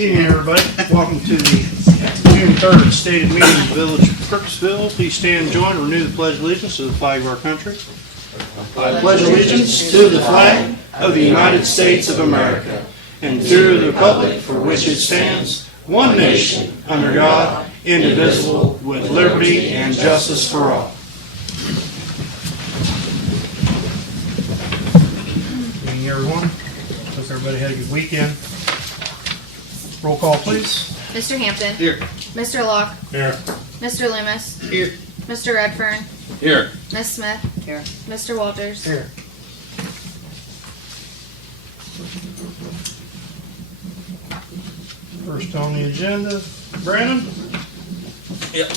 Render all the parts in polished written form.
Evening, everybody. Welcome to the June 3rd stated meeting of the Village of Crooksville. Please stand and join to renew the Pledge of Allegiance to the flag of our country. I pledge allegiance to the flag of the United States of America and to the republic for which it stands, one nation, under God, indivisible, with liberty and justice for all. Good evening, everyone. Hope everybody had a good weekend. Roll call, please. Mr. Hampton. Here. Mr. Locke. Here. Mr. Loomis. Here. Mr. Redfern. Here. Ms. Smith. Here. Mr. Walters. Here. First on the agenda, Brandon? Yep.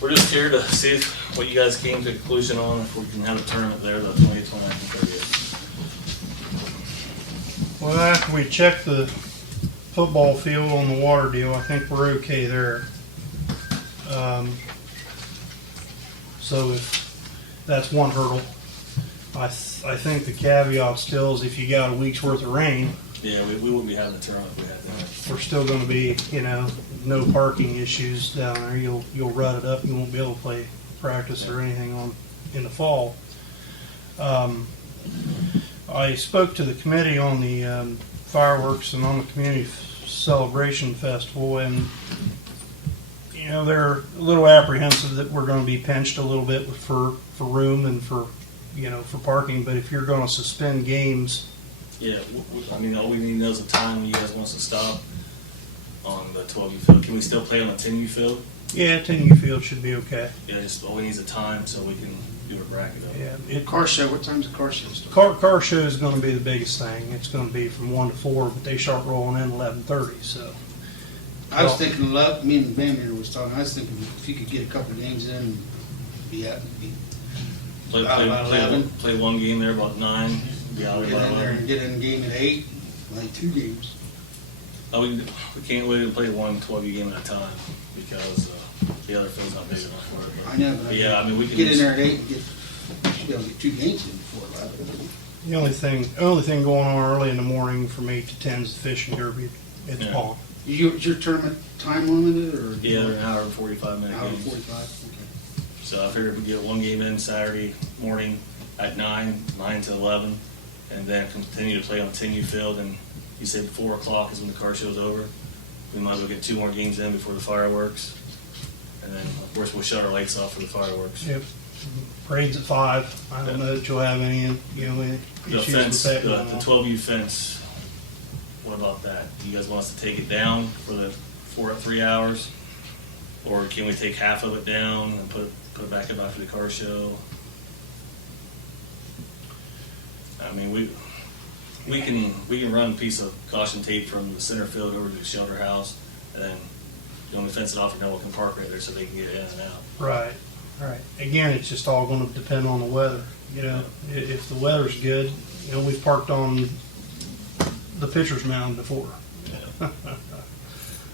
We're just here to see what you guys came to a conclusion on, if we can have a tournament there the 20th, 29th, and 30th. Well, after we check the football field on the water deal, I think we're okay there. So if that's one hurdle. I think the caveat still is if you got a week's worth of rain, Yeah, we wouldn't be having a tournament if we had that. we're still going to be, no parking issues down there. You'll rut it up. You won't be able to play practice or anything in the fall. I spoke to the committee on the fireworks and on the community celebration festival, and they're a little apprehensive that we're going to be pinched a little bit for room and for parking. But if you're going to suspend games, Yeah, I mean, all we need to know is the time when you guys want us to stop on the 12U field. Can we still play on the 10U field? yeah, 10U field should be okay. Yeah, just all we need is a time so we can do a bracket of it. Yeah, Car show, what time's the car show start? car show is going to be the biggest thing. It's going to be from 1 to 4, but they start rolling in 11:30. So I was thinking, me and Van here was talking, I was thinking if you could get a couple of games in, be Play about 11. Play one game there about 9. Be out Get by in there 11. and get in the game at 8, like 2 games. Oh, we can't wait to play one 12U game at a time because the other field's not big enough for it. But I know, but yeah, I mean, we can get in just- there at 8 and you should be able to get 2 games in before 11. the only thing going on early in the morning from 8 to 10 is the fishing derby at the Yeah. pond. Is your tournament time limited or? Yeah, they're an hour and 45-minute Hour games. 45, okay. So I figured we'd get one game in Saturday morning at 9 to 11, and then continue to play on the 10U field. And you said 4 o'clock is when the car show's over. We might as well get 2 more games in before the fireworks. And then, of course, we'll shut our lights off for the fireworks. Yep. Parade's at 5. I don't know that you'll have any The issues fence, with the that. 12U fence, what about that? Do you guys want us to take it down for the 3 hours? Or can we take half of it down and put it back up after the car show? I mean, we can run a piece of caution tape from the center field over to the shelter house, and then when we fence it off, no one can park right there so they can get in and out. Right. Again, it's just all going to depend on the weather. If the weather's good, we've parked on the pitcher's mound before. Yeah.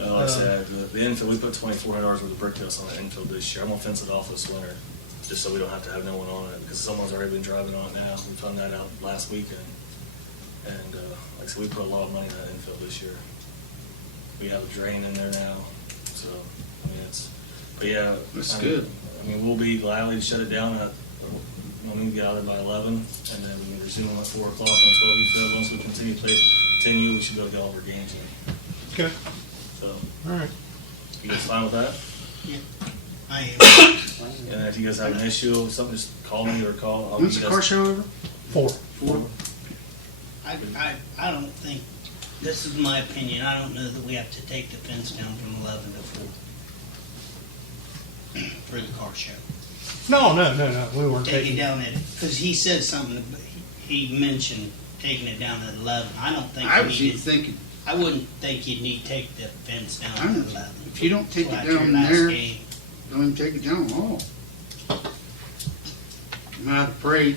Like I said, the infield, we put $2,400 worth of brick dust on the infield this year. I'm gonna fence it off this winter, just so we don't have to have no one on it, because someone's already been driving on it now. We found that out last weekend. And like I said, we put a lot of money in that infield this year. We have a drain in there now, so, I mean, but yeah. That's good. I mean, we'll be gladly to shut it down when we get out of there by 11, and then we can resume at 4 o'clock on 12U field. Once we continue to play 10U, we should be able to get all of our games in. Okay. So, All right. you guys fine with that? I am. And if you guys have an issue, something, just call me or call. When's the car show over? 4. 4? I don't think, this is my opinion, I don't know that we have to take the fence down from 11 to 4 for the car show. No. We weren't Take it taking. down at, because he said something, he mentioned taking it down at 11. I don't think I you was need even thinking, I wouldn't think you'd need to take the fence down I at don't- 11. if you don't take it After your down last there, game. don't even take it down at all. Now the parade,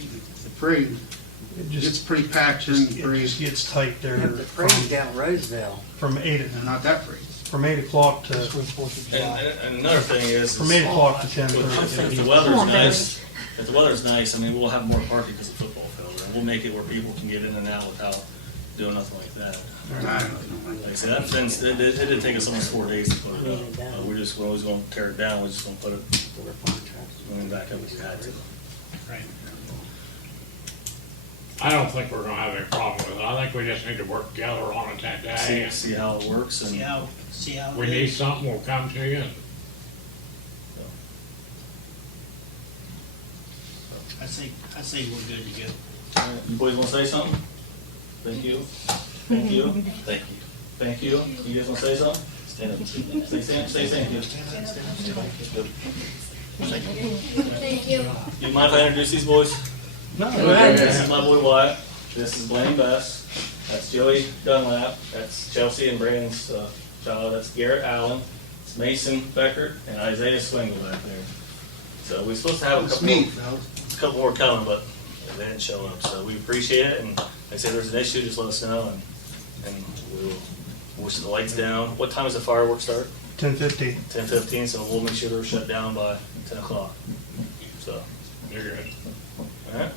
It gets just pretty packed during the it parade. just gets tight there Yeah, the parade's down Roseville. from 8 Not that parade. o'clock to That's when 4th of July. And another thing is, from 8 o'clock to if 10:30. the weather's nice, I mean, we'll have more parking because of football field, and we'll make it where people can get in and out without doing nothing like that. I don't know. Like I said, that fence, it did take us almost 4 days to put it up. We're always gonna tear it down, we're just gonna put it, back up if you had to. Right. I don't think we're gonna have any problem with it. I think we just need to work together on it that day. See how it works and. See how it We need is. something, we'll come to you. I say we're good to go. Alright, you boys wanna say something? Thank you. Thank you. Thank you. Thank you. You guys wanna say something? Stand up. Say thank you. Thank you. You mind if I introduce these boys? No, This is my boy Wyatt. This is Blaine Bess. That's Joey Dunlap. That's Chelsea and Brandon's child. That's Garrett Allen. It's Mason Beckert and Isaiah Swingle back there. So we're supposed to have a It's couple me, more. fellas. A couple more coming, but they didn't show up, so we appreciate it, and like I said, if there's an issue, just let us know, and we'll shut the lights down. What time does the fireworks start? 10:15. 10:15, so we'll make sure they're shut down by 10 o'clock, so, You're good. all right?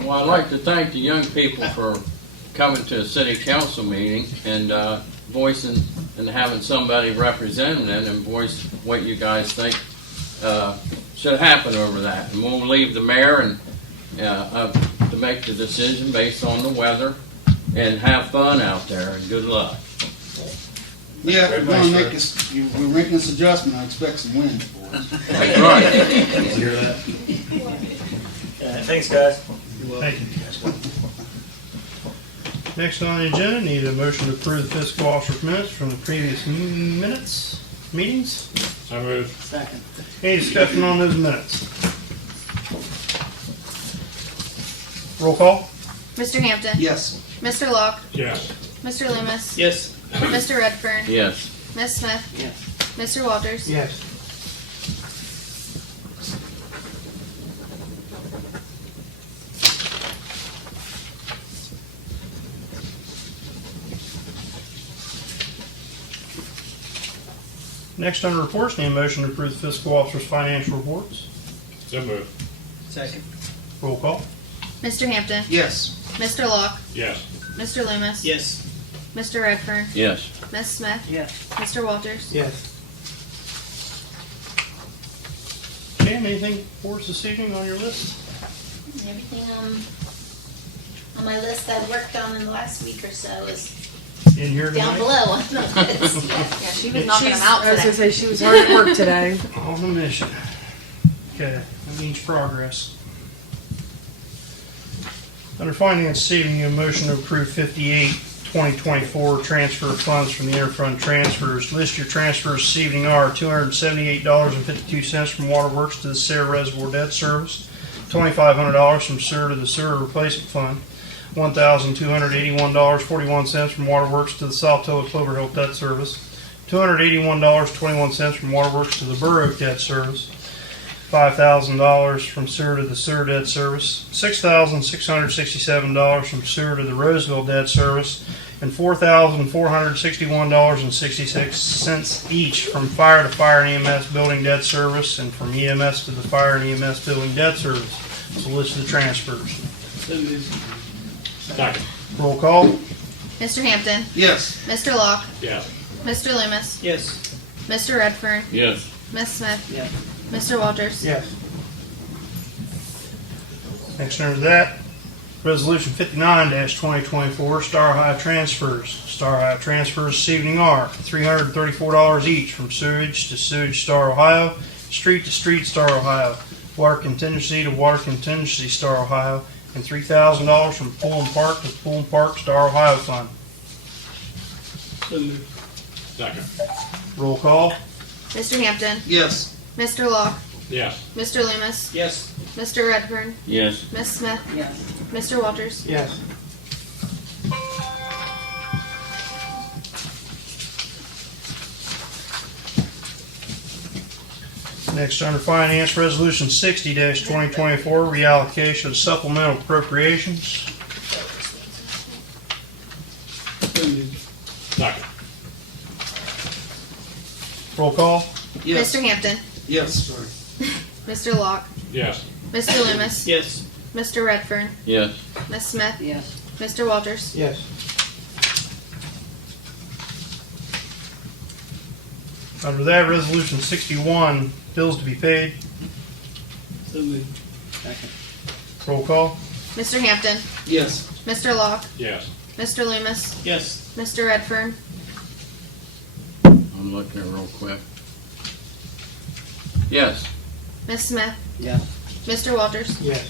Well, I'd like to thank the young people for coming to a city council meeting and voicing and having somebody representing it and voice what you guys think should happen over that. And we'll leave the mayor and to make the decision based on the weather and have fun out there and good luck. Yeah, if we're gonna make this, we're making this adjustment, I expect some wins, boys. That's right. Hear that? Thanks, guys. Thank you. Next on the agenda, need a motion to approve the fiscal officer's minutes from the previous meetings. I move. Second. Any discussion on those minutes? Roll call? Mr. Hampton. Yes. Mr. Locke. Yes. Mr. Loomis. Yes. Mr. Redfern. Yes. Ms. Smith. Yes. Mr. Walters. Yes. Next under reports, need a motion to approve the fiscal officer's financial reports. So move. Second. Roll call? Mr. Hampton. Yes. Mr. Locke. Yes. Mr. Loomis. Yes. Mr. Redfern. Yes. Ms. Smith. Yes. Mr. Walters. Yes. Jan, anything for us this evening on your list? Everything on my list I've worked on in the last week or so is In here down tonight? below on the list. Yeah, she was knocking them out I was today. gonna say, she was hard at work today. On the mission. Okay, that means progress. Under finance this evening, a motion to approve 58-2024 transfer of funds from the interfund transfers. List your transfers this evening are $278.52 from Waterworks to the Sarah Reservoir Debt Service, $2,500 from sewer to the sewer replacement fund, $1,281.41 from Waterworks to the South Toa Clover Hill Debt Service, $281.21 from Waterworks to the Burr Oak Debt Service, $5,000 from sewer to the sewer debt service, $6,667 from sewer to the Roseville debt service, and $4,461.66 each from fire to fire and EMS building debt service and from EMS to the fire and EMS building debt service. So list of the transfers. Second. Roll call? Mr. Hampton. Yes. Mr. Locke. Yes. Mr. Loomis. Yes. Mr. Redfern. Yes. Ms. Smith. Yes. Mr. Walters. Yes. Next under that, Resolution 59-2024, Star Ohio transfers. Star Ohio transfers this evening are $334 each from sewage to sewage Star Ohio, street to street Star Ohio, water contingency to water contingency Star Ohio, and $3,000 from pool and park to pool and park Star Ohio fund. Second. Roll call? Mr. Hampton. Yes. Mr. Locke. Yes. Mr. Loomis. Yes. Mr. Redfern. Yes. Ms. Smith. Yes. Mr. Walters. Yes. Next, under Finance, Resolution 60-2024, reallocation of supplemental appropriations. Second. Roll call? Yes. Mr. Hampton. Yes, sorry. Mr. Locke. Yes. Mr. Loomis. Yes. Mr. Redfern. Yes. Ms. Smith. Yes. Mr. Walters. Yes. Under that, Resolution 61, bills to be paid. So moved. Roll call. Mr. Hampton, Yes. Mr. Locke, Yes. Mr. Loomis, Yes. Mr. Redfern, I'm looking real quick. Yes. Ms. Smith, Yeah. Mr. Walters, Yes.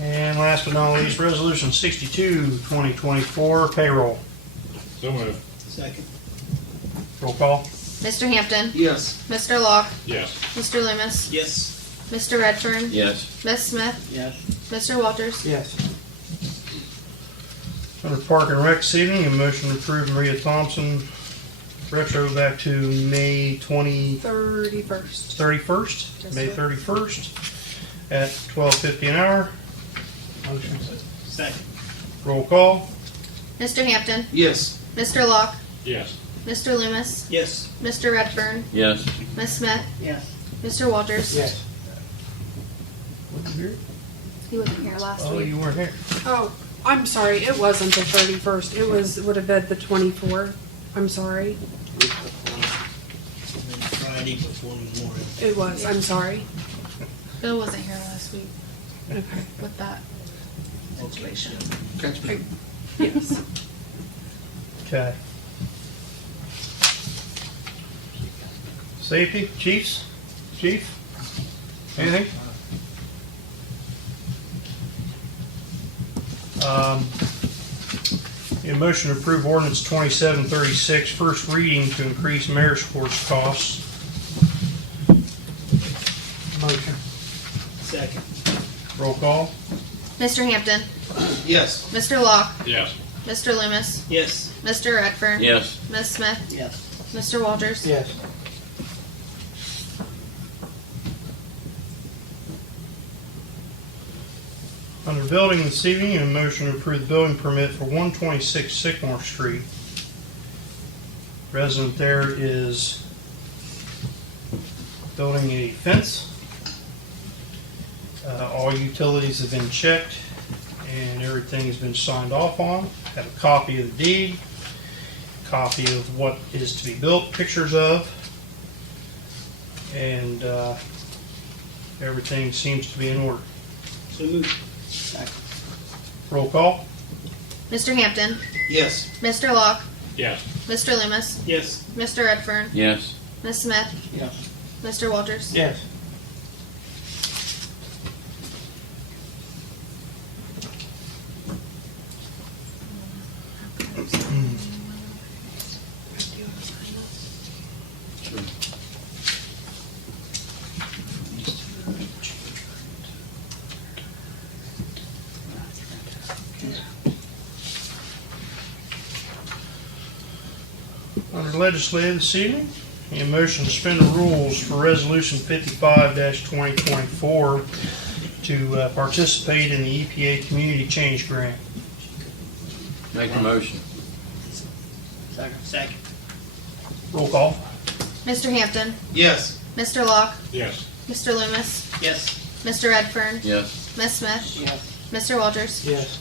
And last but not least, Resolution 62, 2024, payroll. So moved. Second. Roll call. Mr. Hampton, Yes. Mr. Locke, Yes. Mr. Loomis, Yes. Mr. Redfern, Yes. Ms. Smith, Yes. Mr. Walters, Yes. Under Park and Rec this evening, a motion to approve Maria Thompson retro back to May 31st. 31st, Yes, May sir. 31st at $12.50 an hour. Motion. Second. Roll call. Mr. Hampton, Yes. Mr. Locke, Yes. Mr. Loomis, Yes. Mr. Redfern, Yes. Ms. Smith, Yes. Mr. Walters. Yes. He wasn't here last Oh, week. you weren't here. Oh, I'm sorry. It wasn't the 31st. Would have been the 24th. I'm sorry. Friday before Memorial. It was. I'm sorry. Bill wasn't here last week Okay. with that situation. Catch me. Yes. Okay. Safety, chiefs? Chief? Anything? A motion to approve ordinance 2736, first reading to increase mayor's course costs. Motion. Second. Roll call. Mr. Hampton, Yes. Mr. Locke, Yes. Mr. Loomis, Yes. Mr. Redfern, Yes. Ms. Smith, Yes. Mr. Walters. Yes. Under building this evening, a motion to approve the building permit for 126 Sycamore Street. Resident there is building a fence. All utilities have been checked and everything has been signed off on. Have a copy of the deed, copy of what is to be built, pictures of, and everything seems to be in order. So moved. Roll call. Mr. Hampton, Yes. Mr. Locke, Yes. Mr. Loomis, Yes. Mr. Redfern, Yes. Ms. Smith, Yes. Mr. Walters. Yes. Under legislative this evening, a motion to suspend the rules for Resolution 55-2024 to participate in the EPA Community Change Grant. Make a motion. Second. Roll call. Mr. Hampton, Yes. Mr. Locke, Yes. Mr. Loomis, Yes. Mr. Redfern, Yes. Ms. Smith, Yes. Mr. Walters. Yes.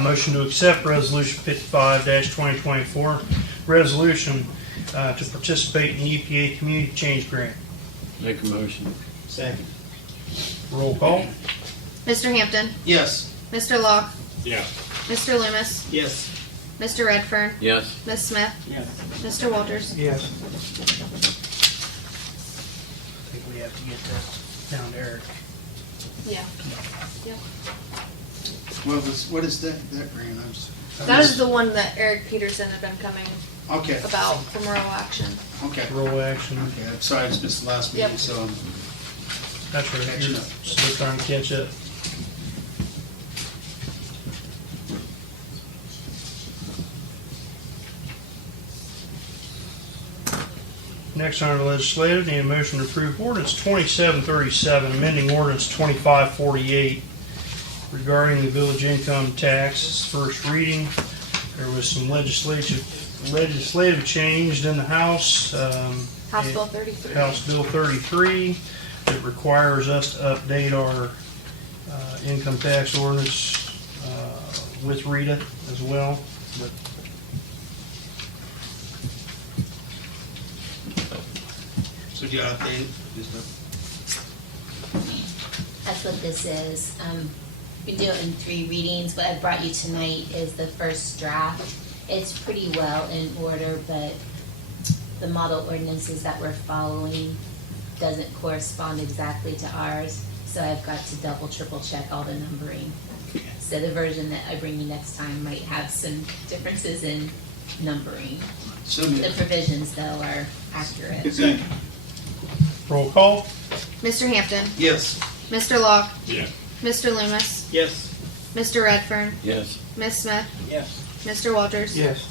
Motion to accept Resolution 55-2024, resolution to participate in the EPA Community Change Grant. Make a motion. Second. Roll call. Mr. Hampton, Yes. Mr. Locke, Yes. Mr. Loomis, Yes. Mr. Redfern, Yes. Ms. Smith, Yes. Mr. Walters. Yes. I think we have to get that down to Eric. Yeah. What is that grant? That is the one that Eric Peterson had been coming Okay. about from rural action. Okay. Roll action. Okay, I'm sorry, I just missed the last meeting, Yep. so That's right. Catching You're up. still trying to catch up. Next under legislative, need a motion to approve ordinance 2737, amending ordinance 2548 regarding the village income tax. It's first reading. There was some legislative change in the House. House Bill 33. House Bill 33. It requires us to update our income tax ordinance with Rita as well. But So do you update it? That's what this is. We do it in 3 readings. What I brought you tonight is the first draft. It's pretty well in order, but the model ordinances that we're following doesn't correspond exactly to ours. So I've got to double, triple check all the numbering. So the version that I bring you next time might have some differences in numbering. So The provisions, though, are accurate. Second. Roll call. Mr. Hampton, Yes. Mr. Locke, Yes. Mr. Loomis, Yes. Mr. Redfern, Yes. Ms. Smith, Yes. Mr. Walters. Yes.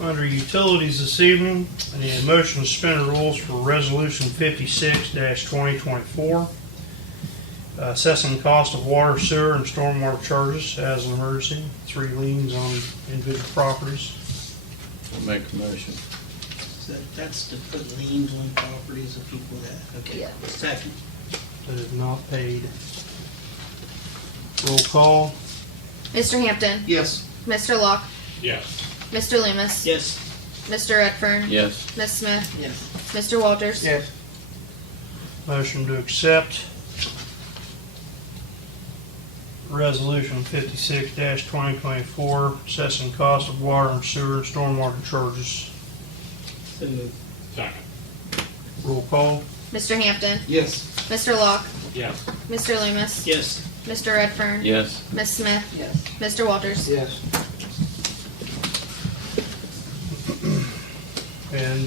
Under utilities this evening, I need a motion to suspend the rules for Resolution 56-2024, assessing the cost of water, sewer, and stormwater charges as an emergency, 3 liens on individual properties. I'll make a motion. So that's to put liens on properties of people that, okay. Yeah. Second. That is not paid. Roll call. Mr. Hampton, Yes. Mr. Locke, Yes. Mr. Loomis, Yes. Mr. Redfern, Yes. Ms. Smith, Yes. Mr. Walters. Yes. Motion to accept Resolution 56-2024, assessing cost of water and sewer and stormwater charges. So moved. Second. Roll call. Mr. Hampton, Yes. Mr. Locke, Yes. Mr. Loomis, Yes. Mr. Redfern, Yes. Ms. Smith, Yes. Mr. Walters. Yes. And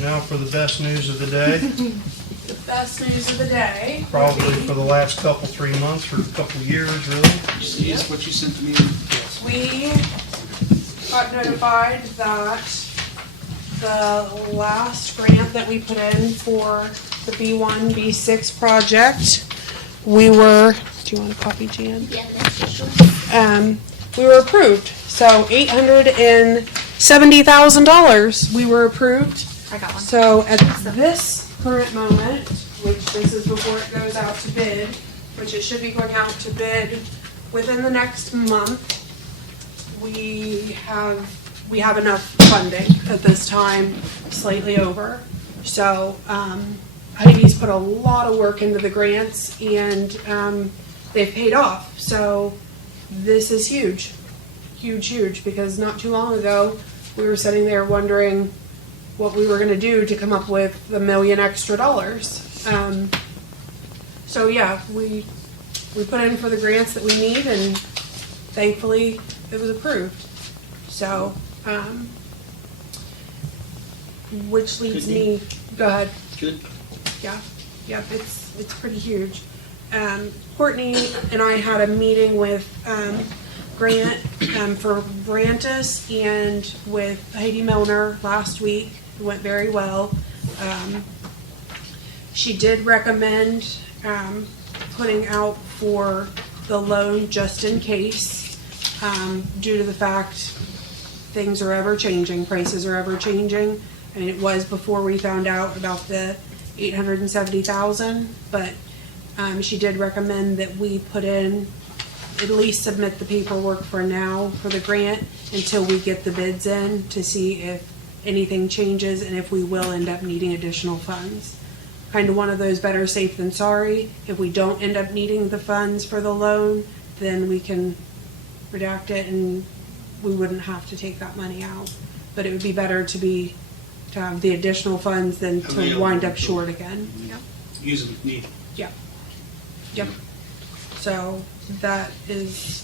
now for the best news of the day, The best news of the day. would probably be for the last couple, 3 months, or a couple years, really. See, it's what you sent to me. We got notified that the last grant that we put in for the B1, B6 project, do you want a copy, Jan? Yeah, that's for sure. We were approved. So $870,000 we were approved. I got one. So at this current moment, which this is before it goes out to bid, which it should be going out to bid within the next month, we have enough funding at this time, slightly over. So Heidi's put a lot of work into the grants and they've paid off. So this is huge, huge, huge, because not too long ago, we were sitting there wondering what we were gonna do to come up with $1 million extra. So yeah, we put in for the grants that we need and thankfully it was approved. So, which leads Good me, go ahead. Good. Yeah, it's pretty huge. Courtney and I had a meeting with Grant for Brantus and with Heidi Milner last week. It went very well. She did recommend putting out for the loan just in case, due to the fact things are ever changing, prices are ever changing. I mean, it was before we found out about the $870,000, but she did recommend that we put in, at least submit the paperwork for now for the grant until we get the bids in to see if anything changes and if we will end up needing additional funds. Kind of one of those better safe than sorry. If we don't end up needing the funds for the loan, then we can redact it and we wouldn't have to take that money out. But it would be better to have the additional funds than to Available. wind up short again. Use them if needed. Yep. So that is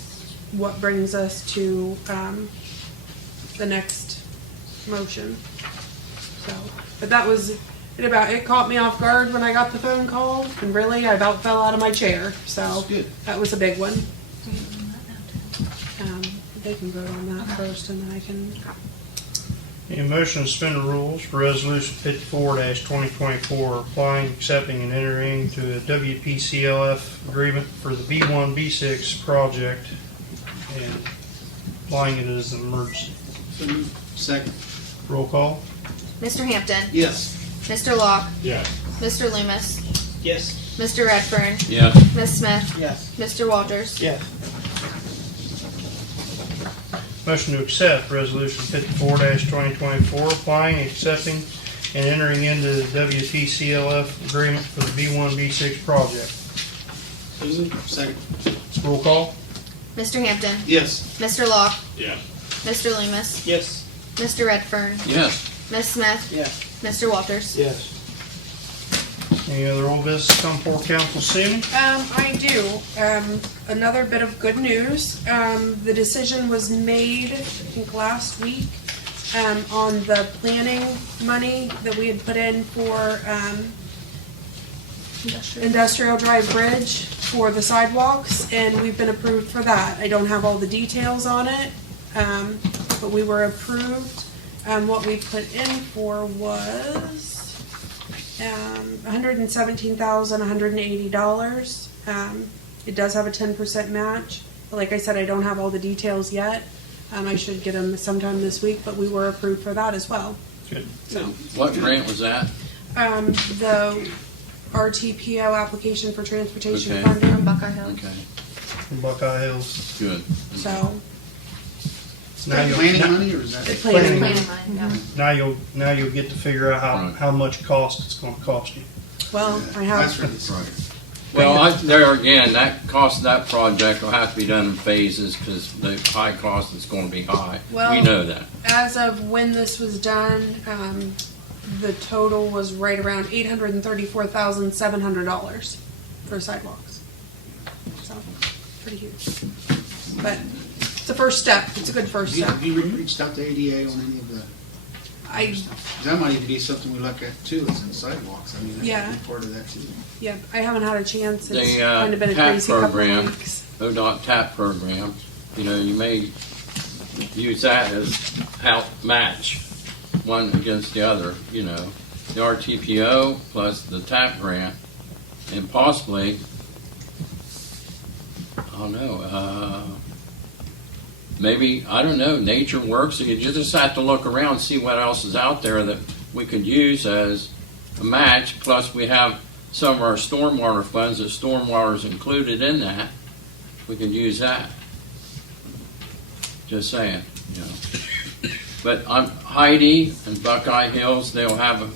what brings us to the next motion. So, but that was it caught me off guard when I got the phone call, and really I about fell out of my chair. So That's good. that was a big one. They can vote on that first, and then I can. Need a motion to suspend the rules for Resolution 54-2024, applying, accepting, and entering into a WPCLF agreement for the B1, B6 project and applying it as an emergency. So moved. Second. Roll call. Mr. Hampton, Yes. Mr. Locke, Yes. Mr. Loomis, Yes. Mr. Redfern, Yes. Ms. Smith, Yes. Mr. Walters. Yes. Motion to accept Resolution 54-2024, applying, accepting, and entering into the WTCLF agreement for the B1, B6 project. Second. Roll call? Mr. Hampton, Yes. Mr. Locke, Yes. Mr. Loomis, Yes. Mr. Redfern, Yes. Ms. Smith, Yes. Mr. Walters. Yes. Any other old business come before council this evening? I do. Another bit of good news. The decision was made, I think, last week, on the planning money that we had put in for, Industrial Drive Bridge for the sidewalks, and we've been approved for that. I don't have all the details on it, but we were approved. What we put in for was $117,180. It does have a 10% match, but like I said, I don't have all the details yet. I should get them sometime this week, but we were approved for that as well. Good. So, What grant was that? the RTPO application for transportation Okay. From funding, Buckeye Hill. Okay, From Buckeye Hills. good. so. Now you'll- Planning now- money, or is that? the planning money. Planning money, yeah. Now you'll get to figure out Right. how much cost it's gonna cost you. Well, I That's have, right. Well, there again, that cost of that project will have to be done in phases because the high cost is going to be high. We Well- know that. as of when this was done, the total was right around $834,700 for sidewalks. So, pretty huge. But it's a first step. It's a good first step. Have you reached out to ADA on any of the I, stuff? That might even be something we look at too, is in sidewalks. I mean, that Yeah. could be part of that too. yeah, I haven't had a chance. It's The kind of been a TAP crazy couple program, of weeks. ODOT TAP program, you know, you may use that as help match one against the other, you know. The RTPO plus the TAP grant, and possibly, I don't know, maybe, I don't know, Nature Works, you just have to look around, see what else is out there that we could use as a match, plus we have some of our stormwater funds, that stormwater is included in that, we can use that. Just saying, you know. But on Heidi and Buckeye Hills, they'll have,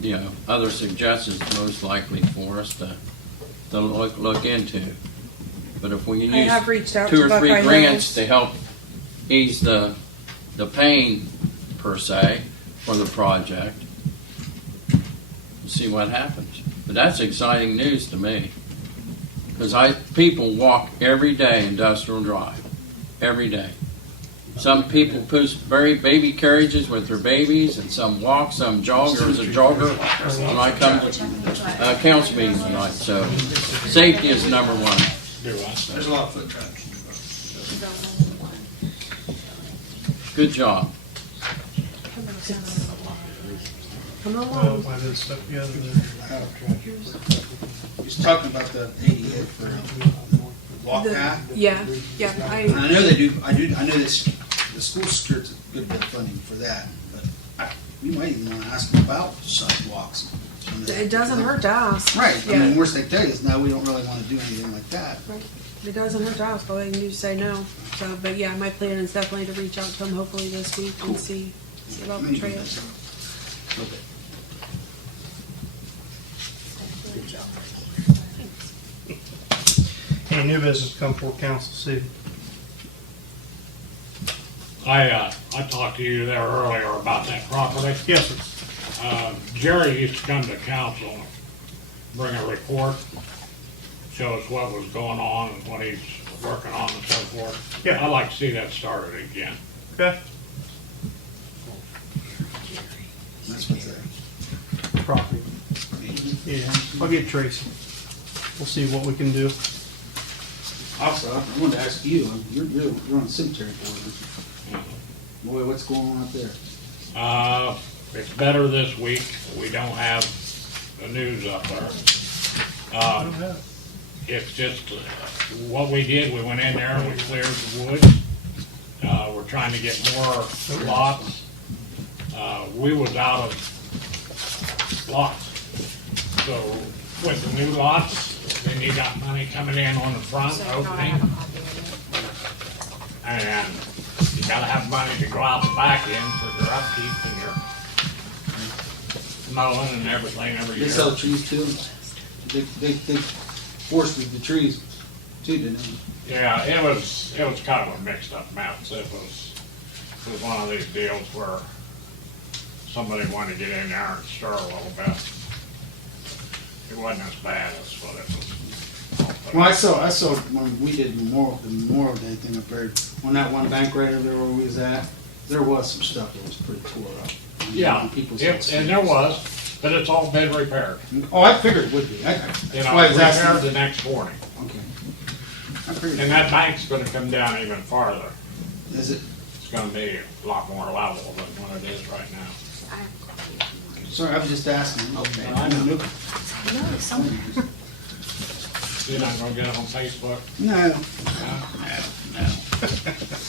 you know, other suggestions most likely for us to look into. But if we can I use have reached out 2 to or 3 Buckeye grants Hills. to help ease the pain, per se, for the project, see what happens. But that's exciting news to me. Because people walk every day Industrial Drive, every day. Some people push baby carriages with their babies, and some walk, some jog. There was a jogger when I come to council meeting tonight. So safety is number one. Do I? There's a lot of foot traffic. Good job. Come Well, along. I did stuff together He's talking about the ADA for walk The- path. Yeah, yeah, And I know they do, I know this, the school secures a good bit of funding for that, but we might even want to ask them about sidewalks. it doesn't hurt to ask. Right, I Yeah. mean, worst they tell you is, no, we don't really want to do anything like that. It doesn't hurt to ask, all they can do is say no. So, but yeah, my plan is definitely to reach out to them hopefully this week and see about the trails. Okay. Any new business come before council this evening? I talked to you there earlier about that property. Yes, sir. Jerry used to come to council, and bring a report, show us what was going on and what he's working on and so forth. Yeah. I'd like to see that started again. Okay. That's what's there. Property. Yeah, I'll get Tracy. We'll see what we can do. Also, I wanted to ask you, you're on the cemetery board. Boy, what's going on up there? It's better this week. We don't have the news up there. It's just, what we did, we went in there and we cleared the woods. We're trying to get more lots. We was out of lots. So with the new lots, then you got money coming in on the front opening. And gotta have money to go out the back end for your upkeep and your mowing and everything every They year. sell trees too. They forested the trees too, didn't they? Yeah, it was kind of a mixed up mess. It was one of these deals where somebody wanted to get in there and stir a little bit. It wasn't as bad as what it was. Well, I saw when we did the Memorial Day thing up there, on that one bank right over there where we was at, there was some stuff that was pretty tore up. Yeah, People and there was, but it's all been repaired. Oh, I figured it would be. You That's know, why I was repaired asking. the next morning. Okay. I figured. And that bank's gonna come down even farther. Is it? It's gonna be a lot more level than what it is right now. Sorry, I was just asking. Okay. I know. Nope. You're not gonna get it on Facebook? No.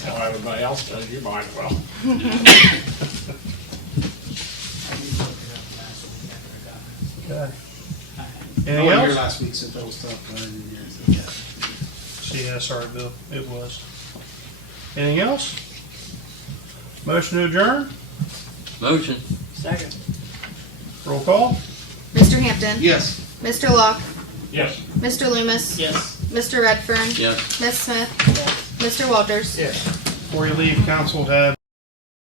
Well, everybody else does, you might as well. Okay. I Anything wasn't here else? last week, so if I was tough, but I didn't hear it. See, yeah, sorry, Bill, it was. Anything else? Motion to adjourn, Motion. Second. roll call. Mr. Hampton. Yes. Mr. Locke. Yes. Mr. Loomis. Yes. Mr. Redfern. Yes. Ms. Smith. Mr. Walters. Before you leave, council have